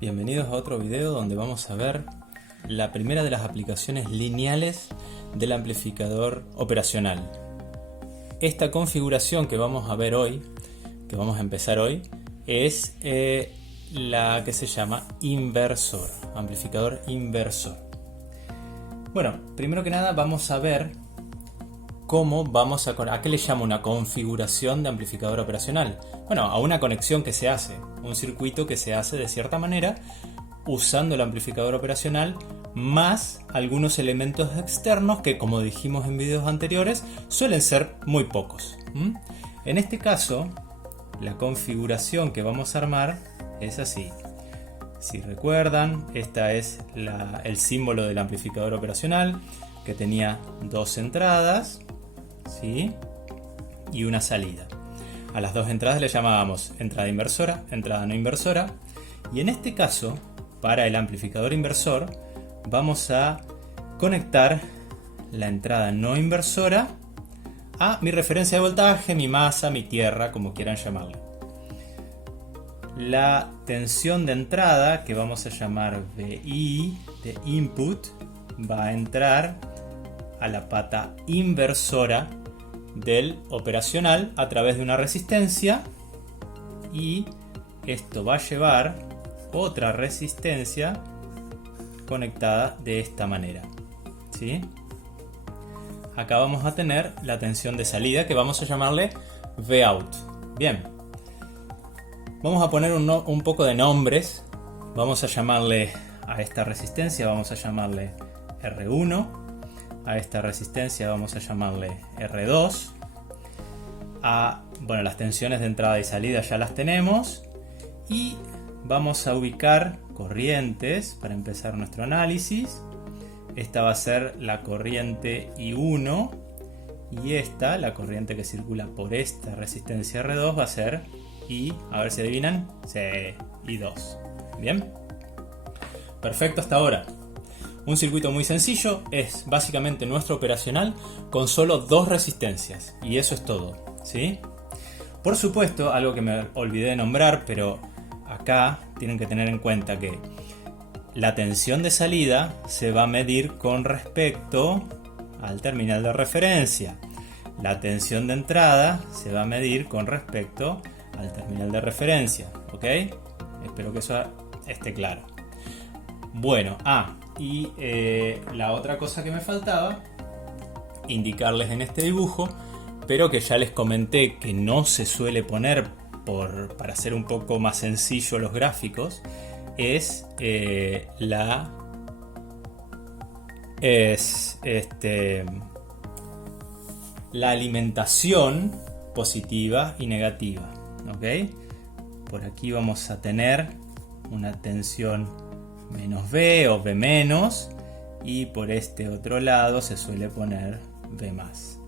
Bienvenidos a otro video donde vamos a ver la primera de las aplicaciones lineales del amplificador operacional. Esta configuración que vamos a ver hoy, que vamos a empezar hoy, es la que se llama inversor, amplificador inversor. Bueno, primero que nada vamos a ver cómo vamos a qué le llamo una configuración de amplificador operacional. Bueno, a una conexión que se hace, un circuito que se hace de cierta manera usando el amplificador operacional más algunos elementos externos que, como dijimos en videos anteriores, suelen ser muy pocos. En este caso, la configuración que vamos a armar es así. Si recuerdan, esta es el símbolo del amplificador operacional, que tenía dos entradas, ¿sí? Y una salida. A las dos entradas le llamábamos entrada inversora, entrada no inversora. Y en este caso, para el amplificador inversor, vamos a conectar la entrada no inversora a mi referencia de voltaje, mi masa, mi tierra, como quieran llamarlo. La tensión de entrada, que vamos a llamar VI de input, va a entrar a la pata inversora del operacional a través de una resistencia, y esto va a llevar otra resistencia conectada de esta manera, ¿sí? Acá vamos a tener la tensión de salida, que vamos a llamarle Vout. Bien, vamos a poner un poco de nombres. Vamos a llamarle a esta resistencia, vamos a llamarle R1. A esta resistencia vamos a llamarle R2. Bueno, las tensiones de entrada y salida ya las tenemos. Y vamos a ubicar corrientes para empezar nuestro análisis. Esta va a ser la corriente I1. Y esta, la corriente que circula por esta resistencia R2, va a ser a ver si adivinan, I2. Bien. Perfecto hasta ahora. Un circuito muy sencillo, es básicamente nuestro operacional con solo dos resistencias, y eso es todo, ¿sí? Por supuesto, algo que me olvidé de nombrar, pero acá tienen que tener en cuenta que la tensión de salida se va a medir con respecto al terminal de referencia. La tensión de entrada se va a medir con respecto al terminal de referencia, ¿ok? Espero que eso esté claro. Bueno, y la otra cosa que me faltaba indicarles en este dibujo, pero que ya les comenté que no se suele poner para hacer un poco más sencillo los gráficos, es la alimentación positiva y negativa, ¿ok? Por aquí vamos a tener una tensión menos V o V menos, y por este otro lado se suele poner V más.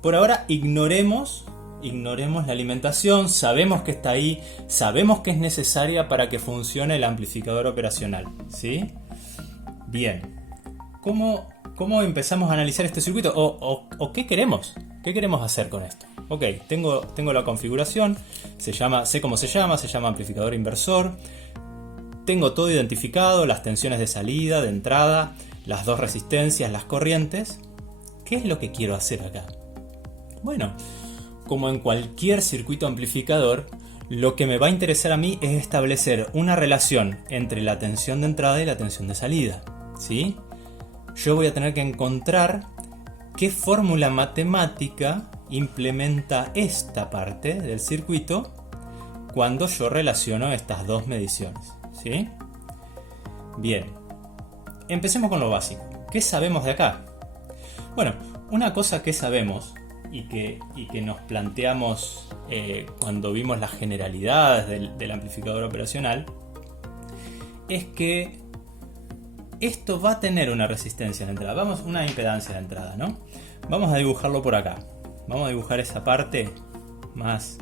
Por ahora ignoremos la alimentación, sabemos que está ahí, sabemos que es necesaria para que funcione el amplificador operacional, ¿sí? Bien, ¿cómo empezamos a analizar este circuito? ¿O qué queremos? ¿Qué queremos hacer con esto? Ok, tengo la configuración, sé cómo se llama amplificador inversor. Tengo todo identificado, las tensiones de salida, de entrada, las dos resistencias, las corrientes. ¿Qué es lo que quiero hacer acá? Bueno, como en cualquier circuito amplificador, lo que me va a interesar a mí es establecer una relación entre la tensión de entrada y la tensión de salida, ¿sí? Yo voy a tener que encontrar qué fórmula matemática implementa esta parte del circuito cuando yo relaciono estas dos mediciones, ¿sí? Bien, empecemos con lo básico. ¿Qué sabemos de acá? Bueno, una cosa que sabemos y que nos planteamos cuando vimos las generalidades del amplificador operacional es que esto va a tener una resistencia de entrada, una impedancia de entrada, ¿no? Vamos a dibujarlo por acá. Vamos a dibujar esa parte más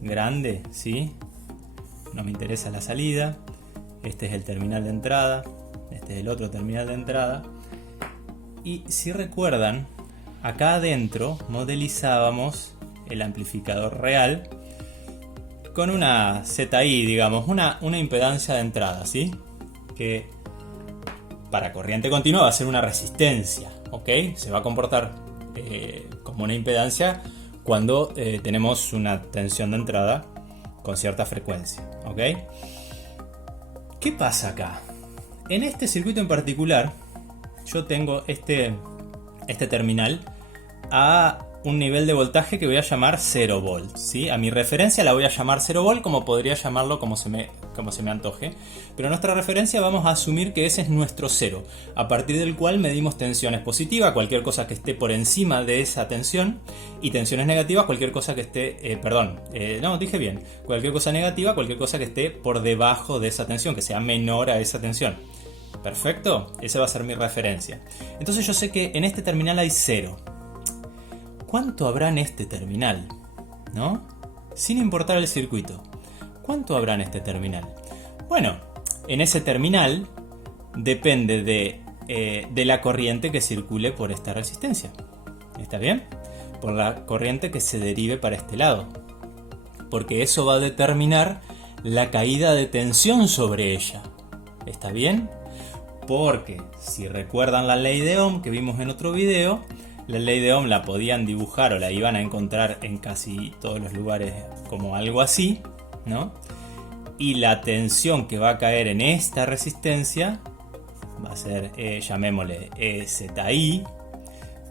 grande, ¿sí? No me interesa la salida. Este es el terminal de entrada, este es el otro terminal de entrada. Y si recuerdan, acá adentro modelizábamos el amplificador real con una ZI, digamos, una impedancia de entrada, ¿sí? Que para corriente continua va a ser una resistencia, ¿ok? Se va a comportar como una impedancia cuando tenemos una tensión de entrada con cierta frecuencia, ¿ok? ¿Qué pasa acá? En este circuito en particular, yo tengo este terminal a un nivel de voltaje que voy a llamar 0 volts, ¿sí? A mi referencia la voy a llamar 0 volt, como podría llamarlo como se me antoje. Pero nuestra referencia vamos a asumir que ese es nuestro 0, a partir del cual medimos tensiones positivas, cualquier cosa que esté por encima de esa tensión, y tensiones negativas, cualquier cosa que esté, cualquier cosa negativa, cualquier cosa que esté por debajo de esa tensión, que sea menor a esa tensión. Perfecto, esa va a ser mi referencia. Entonces yo sé que en este terminal hay 0. ¿Cuánto habrá en este terminal? ¿No? Sin importar el circuito. ¿Cuánto habrá en este terminal? Bueno, en ese terminal depende de la corriente que circule por esta resistencia. ¿Está bien? Por la corriente que se derive para este lado. Porque eso va a determinar la caída de tensión sobre ella. ¿Está bien? Porque si recuerdan la ley de Ohm que vimos en otro video, la ley de Ohm la podían dibujar o la iban a encontrar en casi todos los lugares como algo así, ¿no? Y la tensión que va a caer en esta resistencia va a ser, llamémosle ZI,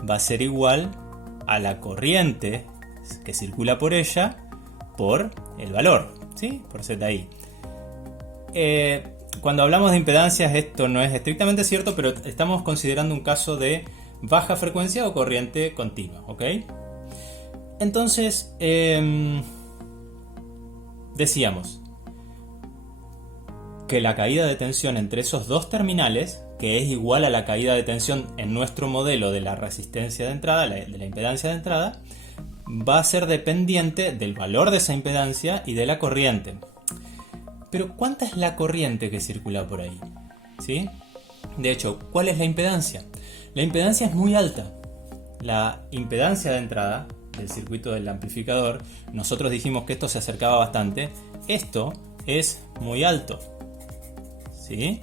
va a ser igual a la corriente que circula por ella por el valor, ¿sí? Por ZI. Cuando hablamos de impedancias esto no es estrictamente cierto, pero estamos considerando un caso de baja frecuencia o corriente continua, ¿ok? Entonces, decíamos que la caída de tensión entre esos dos terminales, que es igual a la caída de tensión en nuestro modelo de la resistencia de entrada, de la impedancia de entrada, va a ser dependiente del valor de esa impedancia y de la corriente. Pero ¿cuánta es la corriente que circula por ahí? ¿Sí? De hecho, ¿cuál es la impedancia? La impedancia es muy alta. La impedancia de entrada del circuito del amplificador, nosotros dijimos que esto se acercaba bastante. Esto es muy alto, ¿sí?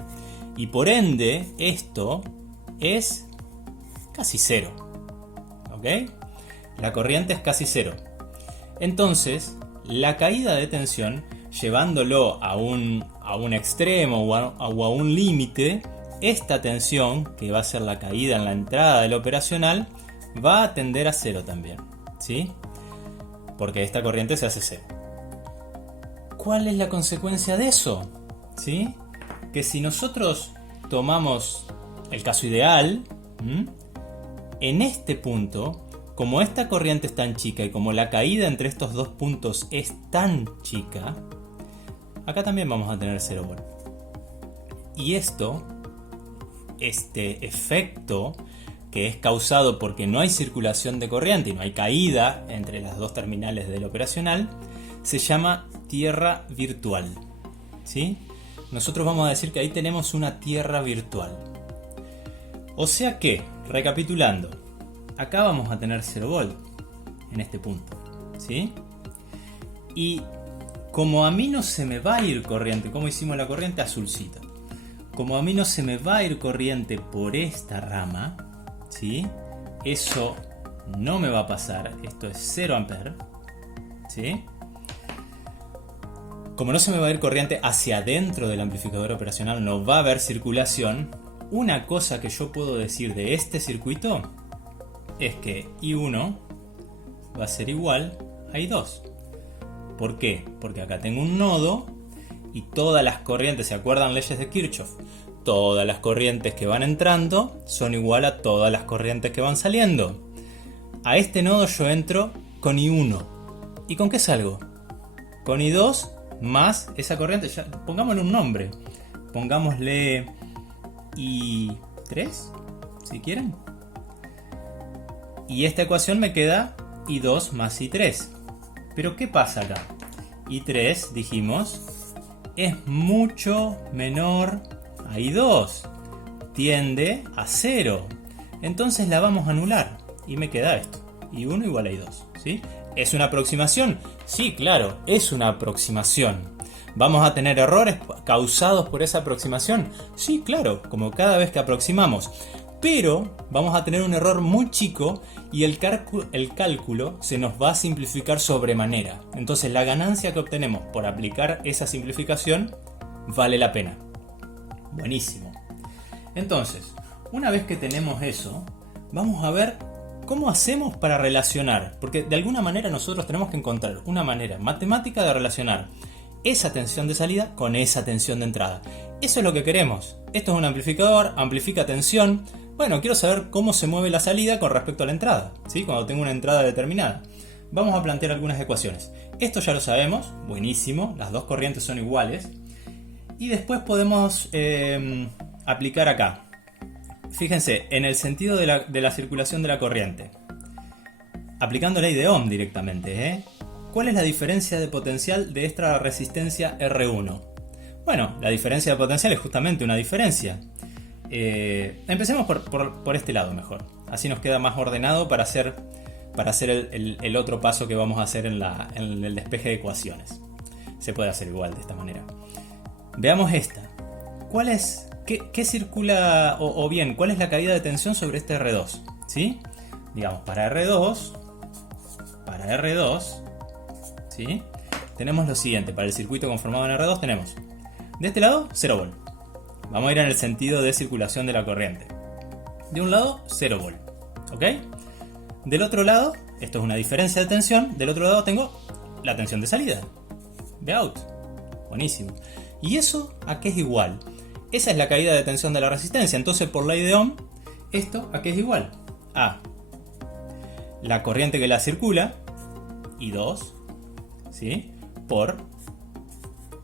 Y por ende, esto es casi cero, ¿ok? La corriente es casi cero. Entonces, la caída de tensión, llevándolo a un extremo o a un límite, esta tensión, que va a ser la caída en la entrada del operacional, va a tender a cero también, ¿sí? Porque esta corriente se hace cero. ¿Cuál es la consecuencia de eso? ¿Sí? Que si nosotros tomamos el caso ideal, en este punto, como esta corriente es tan chica y como la caída entre estos dos puntos es tan chica, acá también vamos a tener 0 volt. Y este efecto, que es causado porque no hay circulación de corriente y no hay caída entre las dos terminales del operacional, se llama tierra virtual, ¿sí? Nosotros vamos a decir que ahí tenemos una tierra virtual. O sea que, recapitulando, acá vamos a tener 0 volt en este punto, ¿sí? Y como a mí no se me va a ir corriente, como hicimos la corriente azulcita, como a mí no se me va a ir corriente por esta rama, ¿sí? Eso no me va a pasar, esto es 0 amperes, ¿sí? Como no se me va a ir corriente hacia adentro del amplificador operacional, no va a haber circulación. Una cosa que yo puedo decir de este circuito es que I1 va a ser igual a I2. ¿Por qué? Porque acá tengo un nodo y todas las corrientes, ¿se acuerdan leyes de Kirchhoff? Todas las corrientes que van entrando son igual a todas las corrientes que van saliendo. A este nodo yo entro con I1. ¿Y con qué salgo? Con I2 más esa corriente. Ya, pongámosle un nombre. Pongámosle I3, si quieren. Y esta ecuación me queda I2 más I3. Pero ¿qué pasa acá? I3, dijimos, es mucho menor a I2. Tiende a 0. Entonces la vamos a anular. Y me queda esto. I1 igual a I2. ¿Sí? ¿Es una aproximación? Sí, claro, es una aproximación. ¿Vamos a tener errores causados por esa aproximación? Sí, claro, como cada vez que aproximamos. Pero vamos a tener un error muy chico y el cálculo se nos va a simplificar sobremanera. Entonces la ganancia que obtenemos por aplicar esa simplificación vale la pena. Buenísimo. Entonces, una vez que tenemos eso, vamos a ver cómo hacemos para relacionar. Porque de alguna manera nosotros tenemos que encontrar una manera matemática de relacionar esa tensión de salida con esa tensión de entrada. Eso es lo que queremos. Esto es un amplificador, amplifica tensión. Bueno, quiero saber cómo se mueve la salida con respecto a la entrada, ¿sí? Cuando tengo una entrada determinada. Vamos a plantear algunas ecuaciones. Esto ya lo sabemos, buenísimo, las dos corrientes son iguales. Y después podemos aplicar acá. Fíjense, en el sentido de la circulación de la corriente. Aplicando ley de Ohm directamente, ¿Cuál es la diferencia de potencial de esta resistencia R1? Bueno, la diferencia de potencial es justamente una diferencia. Empecemos por este lado mejor. Así nos queda más ordenado para hacer el otro paso que vamos a hacer en el despeje de ecuaciones. Se puede hacer igual de esta manera. Veamos esta. ¿Qué circula o bien cuál es la caída de tensión sobre este R2? ¿Sí? Digamos, para R2, ¿sí? Tenemos lo siguiente. Para el circuito conformado en R2 tenemos de este lado 0 volt. Vamos a ir en el sentido de circulación de la corriente. De un lado 0 volt. ¿Ok? Del otro lado, esto es una diferencia de tensión. Del otro lado tengo la tensión de salida. Vout. Buenísimo. ¿Y eso a qué es igual? Esa es la caída de tensión de la resistencia. Entonces, por ley de Ohm, ¿esto a qué es igual? A la corriente que la circula, I2, ¿sí? Por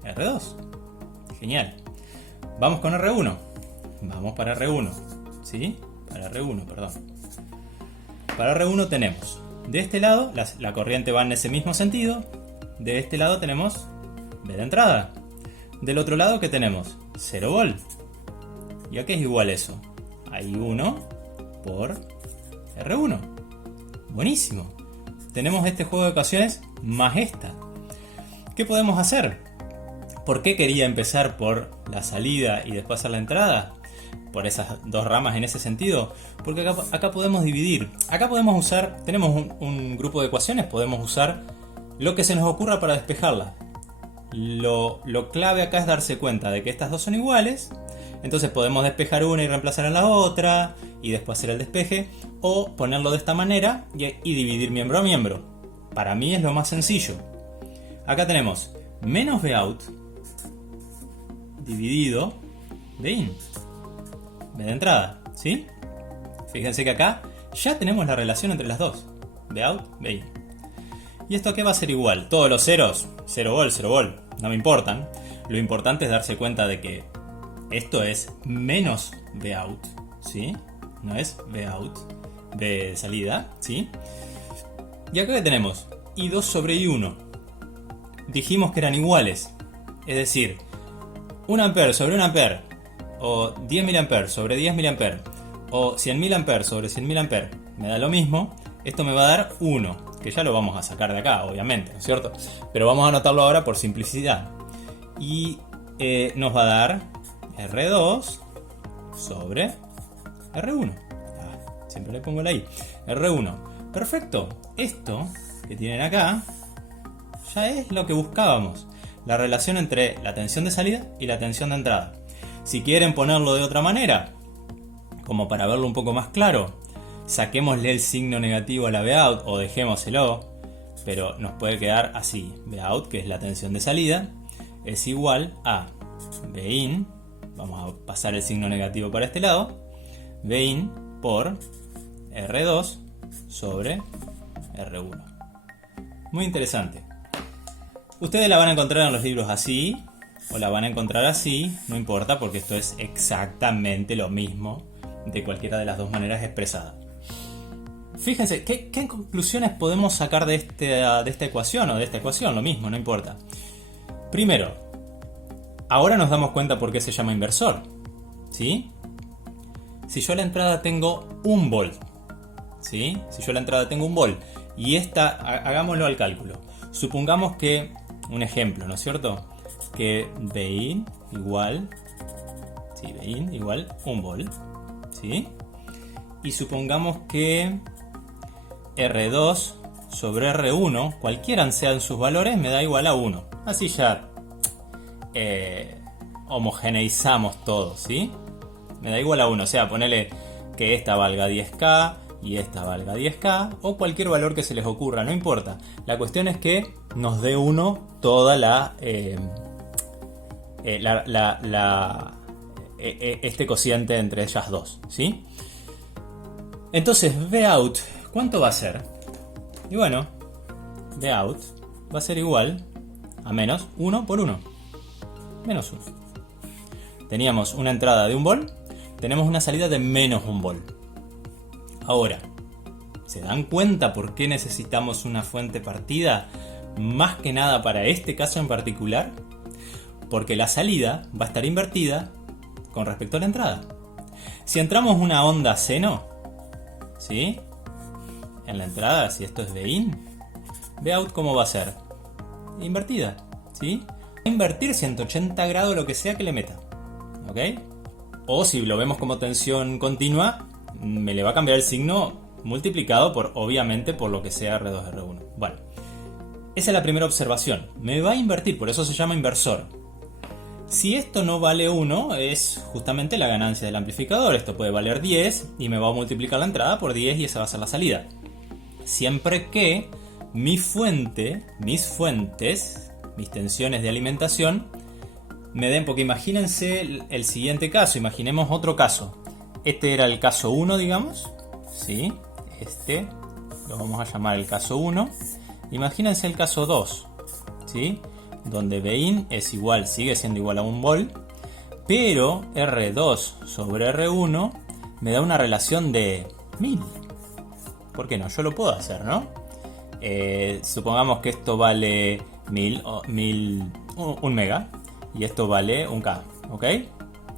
R2. Genial. Vamos con R1. Vamos para R1. ¿Sí? Para R1, perdón. Para R1 tenemos, de este lado, la corriente va en ese mismo sentido. De este lado tenemos B de entrada. Del otro lado, ¿qué tenemos? 0 volt. ¿Y a qué es igual eso? A I1 por R1. Buenísimo. Tenemos este juego de ecuaciones más esta. ¿Qué podemos hacer? ¿Por qué quería empezar por la salida y después hacer la entrada? Por esas dos ramas en ese sentido. Porque acá podemos dividir. Acá podemos usar, tenemos un grupo de ecuaciones, podemos usar lo que se nos ocurra para despejarla. Lo clave acá es darse cuenta de que estas dos son iguales. Entonces podemos despejar una y reemplazar a la otra. Y después hacer el despeje. O ponerlo de esta manera y dividir miembro a miembro. Para mí es lo más sencillo. Acá tenemos menos Vout dividido Vin. B de entrada, ¿sí? Fíjense que acá ya tenemos la relación entre las dos. Vout, Vin. ¿Y esto a qué va a ser igual? Todos los ceros, 0 volt, 0 volt, no me importan. Lo importante es darse cuenta de que esto es menos Vout, ¿sí? No es Vout de salida, ¿sí? Y acá que tenemos I2 sobre I1. Dijimos que eran iguales. Es decir, 1 ampere sobre 1 ampere, o 10 mA sobre 10 mA, o 100 mA sobre 100 mA, me da lo mismo. Esto me va a dar 1, que ya lo vamos a sacar de acá, obviamente, ¿no es cierto? Pero vamos a anotarlo ahora por simplicidad. Y nos va a dar R2 sobre R1. Siempre le pongo la I. R1. Perfecto. Esto que tienen acá ya es lo que buscábamos. La relación entre la tensión de salida y la tensión de entrada. Si quieren ponerlo de otra manera, como para verlo un poco más claro, saquémosle el signo negativo a la Vout o dejémoselo, pero nos puede quedar así. Vout, que es la tensión de salida, es igual a Vin, vamos a pasar el signo negativo para este lado, Vin por R2 sobre R1. Muy interesante. Ustedes la van a encontrar en los libros así, o la van a encontrar así, no importa, porque esto es exactamente lo mismo de cualquiera de las dos maneras expresadas. Fíjense, ¿qué conclusiones podemos sacar de esta ecuación o de esta ecuación? Lo mismo, no importa. Primero, ahora nos damos cuenta por qué se llama inversor, ¿sí? Si yo a la entrada tengo 1 volt, ¿sí? Si yo a la entrada tengo 1 volt Y hagámoslo al cálculo. Supongamos que, un ejemplo, ¿no es cierto? Que Bin igual 1 vol, ¿sí? Y supongamos que R2 sobre R1, cualquiera sean sus valores, me da igual a 1. Así ya homogeneizamos todo, ¿sí? Me da igual a 1, o sea, ponele que esta valga 10K y esta valga 10K, o cualquier valor que se les ocurra, no importa. La cuestión es que nos dé 1 toda este cociente entre ellas dos, ¿sí? Entonces, Vout, ¿cuánto va a ser? Y bueno, Vout va a ser igual a menos 1 por 1. Menos 1. Teníamos una entrada de 1 vol, tenemos una salida de menos 1 vol. Ahora, ¿se dan cuenta por qué necesitamos una fuente partida? Más que nada para este caso en particular, porque la salida va a estar invertida con respecto a la entrada. Si entramos una onda seno, ¿sí? En la entrada, si esto es Bin, Vout ¿cómo va a ser? Invertida, ¿sí? Va a invertir 180 grados lo que sea que le meta, ¿ok? O si lo vemos como tensión continua, me le va a cambiar el signo multiplicado por, obviamente, por lo que sea R2, R1. Bueno, esa es la primera observación. Me va a invertir, por eso se llama inversor. Si esto no vale 1, es justamente la ganancia del amplificador. Esto puede valer 10 y me va a multiplicar la entrada por 10 y esa va a ser la salida. Siempre que mis fuentes, mis tensiones de alimentación, me den, porque imagínense el siguiente caso, imaginemos otro caso. Este era el caso 1, digamos, ¿sí? Este lo vamos a llamar el caso 1. Imagínense el caso 2, ¿sí? Donde Bin es igual, sigue siendo igual a 1 vol, pero R2 sobre R1 me da una relación de 1000. ¿Por qué no? Yo lo puedo hacer, ¿no? Supongamos que esto vale 1 mega y esto vale 1K, ¿ok?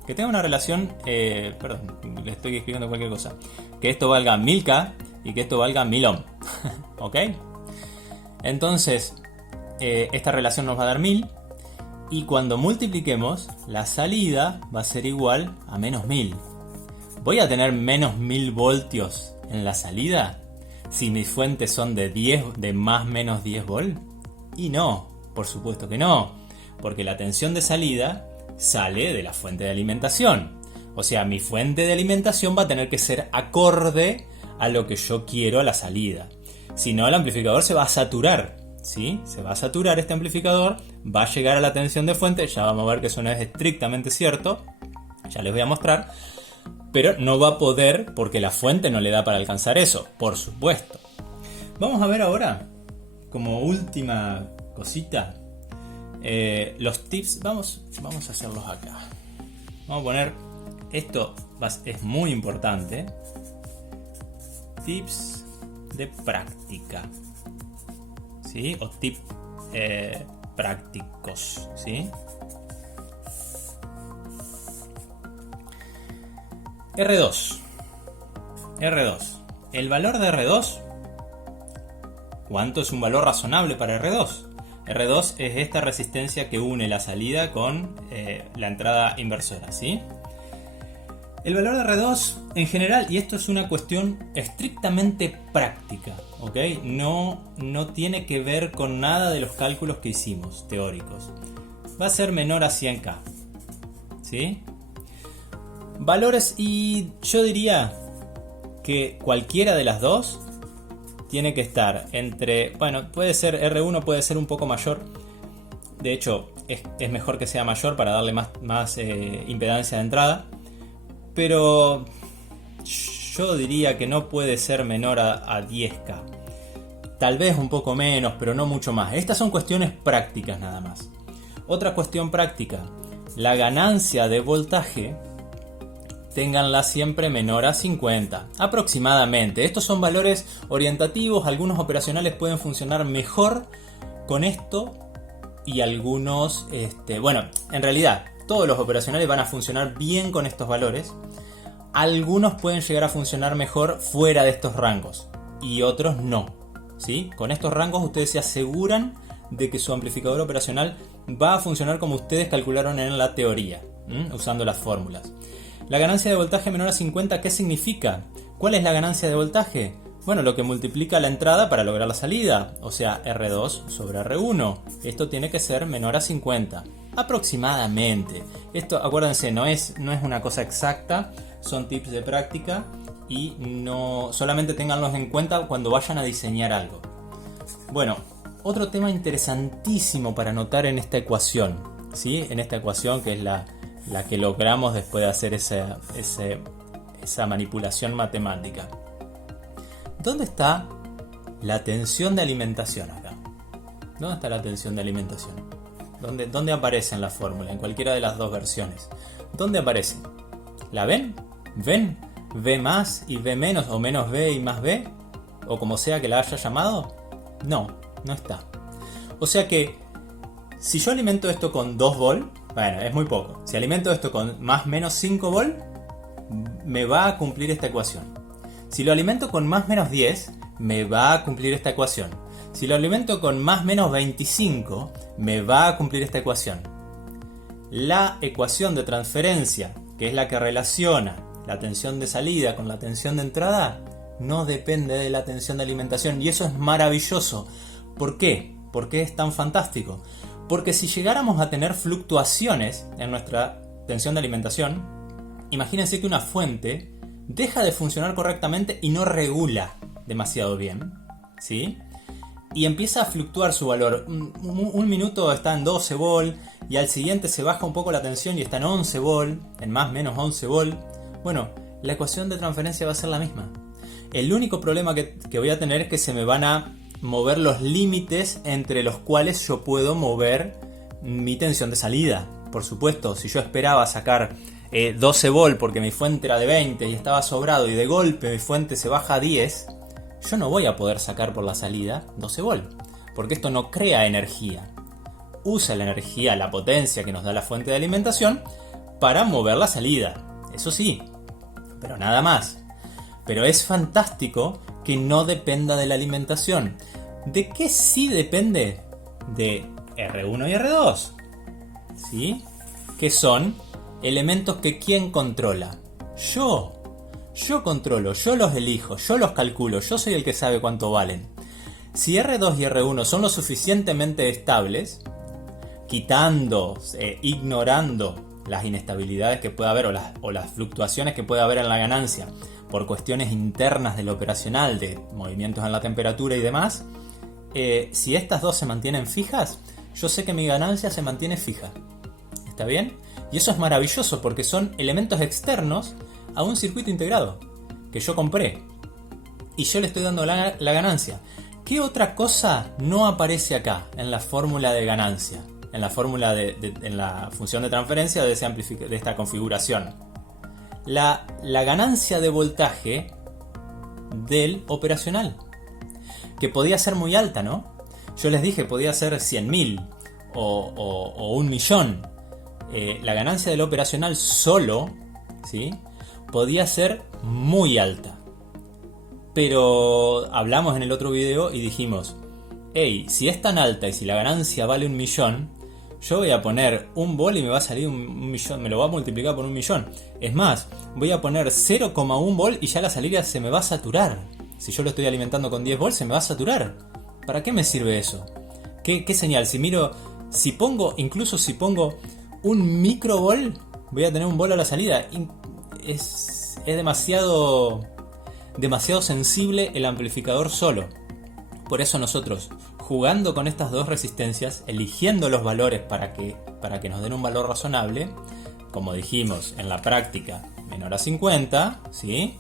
Que tenga una relación, perdón, le estoy escribiendo cualquier cosa. Que esto valga 1000K y que esto valga 1000 ohm, ¿ok? Entonces, esta relación nos va a dar 1000 y cuando multipliquemos, la salida va a ser igual a menos 1000. ¿Voy a tener menos 1000 voltios en la salida si mis fuentes son de más menos 10 volt? Y no, por supuesto que no, porque la tensión de salida sale de la fuente de alimentación. O sea, mi fuente de alimentación va a tener que ser acorde a lo que yo quiero a la salida. Si no, el amplificador se va a saturar, ¿sí? Se va a saturar este amplificador, va a llegar a la tensión de fuente, ya vamos a ver que eso no es estrictamente cierto, ya les voy a mostrar, pero no va a poder porque la fuente no le da para alcanzar eso, por supuesto. Vamos a ver ahora, como última cosita, los tips, vamos a hacerlos acá. Vamos a poner, esto es muy importante, tips de práctica, ¿sí? O tips prácticos, ¿sí? R2. El valor de R2, ¿cuánto es un valor razonable para R2? R2 es esta resistencia que une la salida con la entrada inversora, ¿sí? El valor de R2 en general, y esto es una cuestión estrictamente práctica, ¿ok? No tiene que ver con nada de los cálculos que hicimos, teóricos. Va a ser menor a 100K, ¿sí? Valores, y yo diría que cualquiera de las dos tiene que estar entre, bueno, puede ser R1, puede ser un poco mayor. De hecho, es mejor que sea mayor para darle más impedancia de entrada. Pero yo diría que no puede ser menor a 10K. Tal vez un poco menos, pero no mucho más. Estas son cuestiones prácticas nada más. Otra cuestión práctica, la ganancia de voltaje, ténganla siempre menor a 50, aproximadamente. Estos son valores orientativos, algunos operacionales pueden funcionar mejor con esto y algunos, bueno, en realidad todos los operacionales van a funcionar bien con estos valores. Algunos pueden llegar a funcionar mejor fuera de estos rangos y otros no, ¿sí? Con estos rangos ustedes se aseguran de que su amplificador operacional va a funcionar como ustedes calcularon en la teoría, usando las fórmulas. La ganancia de voltaje menor a 50, ¿qué significa? ¿Cuál es la ganancia de voltaje? Bueno, lo que multiplica la entrada para lograr la salida, o sea, R2 sobre R1. Esto tiene que ser menor a 50, aproximadamente. Esto, acuérdense, no es una cosa exacta, son tips de práctica y no solamente ténganlos en cuenta cuando vayan a diseñar algo. Bueno, otro tema interesantísimo para notar en esta ecuación, ¿sí? En esta ecuación que es la que logramos después de hacer esa manipulación matemática. ¿Dónde está la tensión de alimentación acá? ¿Dónde está la tensión de alimentación? ¿Dónde aparece en la fórmula? En cualquiera de las dos versiones. ¿Dónde aparece? ¿La ven? ¿Ven? ¿V más y V menos? ¿O menos V y más V? ¿O como sea que la haya llamado? No está. O sea que si yo alimento esto con 2 volt, bueno, es muy poco. Si alimento esto con más menos 5 volt, me va a cumplir esta ecuación. Si lo alimento con más menos 10, me va a cumplir esta ecuación. Si lo alimento con más menos 25, me va a cumplir esta ecuación. La ecuación de transferencia, que es la que relaciona la tensión de salida con la tensión de entrada, no depende de la tensión de alimentación. Y eso es maravilloso. ¿Por qué? ¿Por qué es tan fantástico? Porque si llegáramos a tener fluctuaciones en nuestra tensión de alimentación, imagínense que una fuente deja de funcionar correctamente y no regula demasiado bien, ¿sí? Y empieza a fluctuar su valor. Un minuto está en 12 volt y al siguiente se baja un poco la tensión y está en 11 volt, en más o menos 11 volt. Bueno, la ecuación de transferencia va a ser la misma. El único problema que voy a tener es que se me van a mover los límites entre los cuales yo puedo mover mi tensión de salida. Por supuesto, si yo esperaba sacar 12 volt porque mi fuente era de 20 y estaba sobrado y de golpe mi fuente se baja a 10, yo no voy a poder sacar por la salida 12 volt, porque esto no crea energía. Usa la energía, la potencia que nos da la fuente de alimentación para mover la salida, eso sí, pero nada más. Pero es fantástico que no dependa de la alimentación. ¿De qué sí depende? De R1 y R2, ¿sí? Que son elementos que ¿quién controla? Yo controlo, yo los elijo, yo los calculo, yo soy el que sabe cuánto valen. Si R2 y R1 son lo suficientemente estables, quitando, ignorando las inestabilidades que pueda haber o las fluctuaciones que pueda haber en la ganancia por cuestiones internas del operacional, de movimientos en la temperatura y demás, si estas dos se mantienen fijas, yo sé que mi ganancia se mantiene fija. ¿Está bien? Y eso es maravilloso porque son elementos externos a un circuito integrado que yo compré y yo le estoy dando la ganancia. ¿Qué otra cosa no aparece acá en la fórmula de ganancia? En la fórmula en la función de transferencia de esta configuración. La ganancia de voltaje del operacional, que podía ser muy alta, ¿no? Yo les dije, podía ser 100.000 o 1.000.000. La ganancia del operacional solo, ¿sí?, podía ser muy alta. Pero hablamos en el otro video y dijimos, hey, si es tan alta y si la ganancia vale 1.000.000, yo voy a poner 1 volt y me va a salir 1.000.000, me lo va a multiplicar por 1.000.000. Es más, voy a poner 0,1 volt y ya la salida se me va a saturar. Si yo lo estoy alimentando con 10 volts se me va a saturar. ¿Para qué me sirve eso? ¿Qué señal? Si pongo 1 microvolt, voy a tener 1 volt a la salida. Es demasiado sensible el amplificador solo. Por eso nosotros, jugando con estas dos resistencias, eligiendo los valores para que nos den un valor razonable, como dijimos en la práctica, menor a 50, ¿sí?,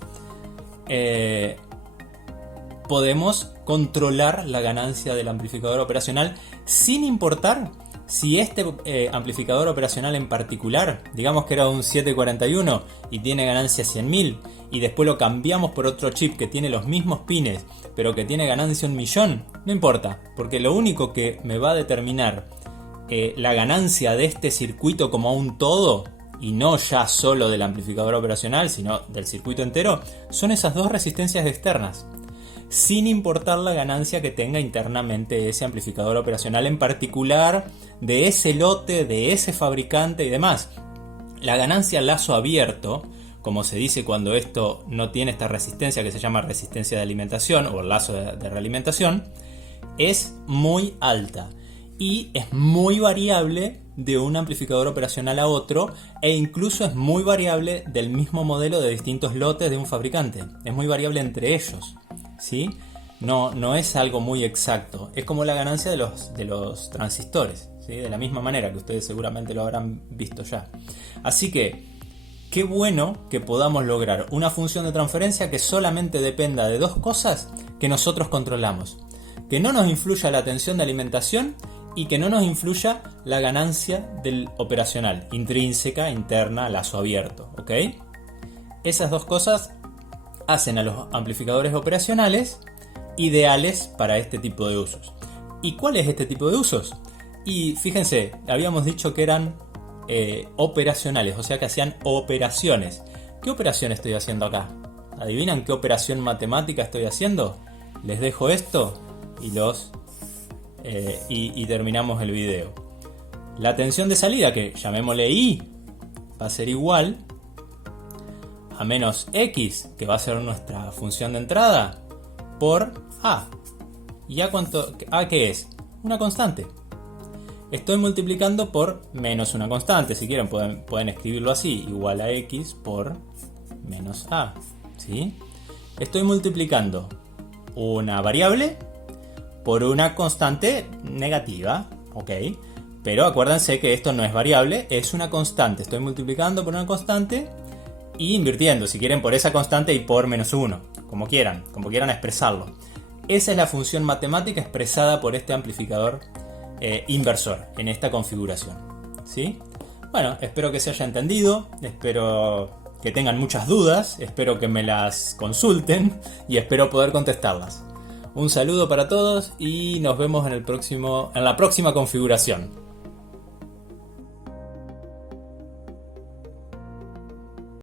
podemos controlar la ganancia del amplificador operacional sin importar si este amplificador operacional en particular, digamos que era un 741 y tiene ganancia 100.000, y después lo cambiamos por otro chip que tiene los mismos pines pero que tiene ganancia 1.000.000, no importa, porque lo único que me va a determinar la ganancia de este circuito como un todo, y no ya solo del amplificador operacional, sino del circuito entero, son esas dos resistencias externas. sin importar la ganancia que tenga internamente ese amplificador operacional en particular, de ese lote, de ese fabricante y demás. La ganancia lazo abierto, como se dice cuando esto no tiene esta resistencia que se llama resistencia de alimentación o lazo de realimentación, es muy alta y es muy variable de un amplificador operacional a otro, e incluso es muy variable del mismo modelo de distintos lotes de un fabricante. Es muy variable entre ellos, ¿sí? No es algo muy exacto. Es como la ganancia de los transistores, ¿sí? De la misma manera que ustedes seguramente lo habrán visto ya. Así que qué bueno que podamos lograr una función de transferencia que solamente dependa de dos cosas que nosotros controlamos. Que no nos influya la tensión de alimentación y que no nos influya la ganancia del operacional, intrínseca, interna, lazo abierto, ¿ok? Esas dos cosas hacen a los amplificadores operacionales ideales para este tipo de usos. ¿Y cuál es este tipo de usos? Y fíjense, habíamos dicho que eran operacionales, o sea que hacían operaciones. ¿Qué operación estoy haciendo acá? ¿Adivinan qué operación matemática estoy haciendo? Les dejo esto y terminamos el video. La tensión de salida, que llamémosle I, va a ser igual a menos X, que va a ser nuestra función de entrada, por A. ¿Y A qué es? Una constante. Estoy multiplicando por menos una constante. Si quieren pueden escribirlo así, igual a X por menos A, ¿sí? Estoy multiplicando una variable por una constante negativa, ¿ok? Pero acuérdense que esto no es variable, es una constante. Estoy multiplicando por una constante y invirtiendo, si quieren, por esa constante y por menos 1, como quieran expresarlo. Esa es la función matemática expresada por este amplificador inversor en esta configuración, ¿sí? Bueno, espero que se haya entendido, espero que tengan muchas dudas, espero que me las consulten y espero poder contestarlas. Un saludo para todos y nos vemos en la próxima configuración.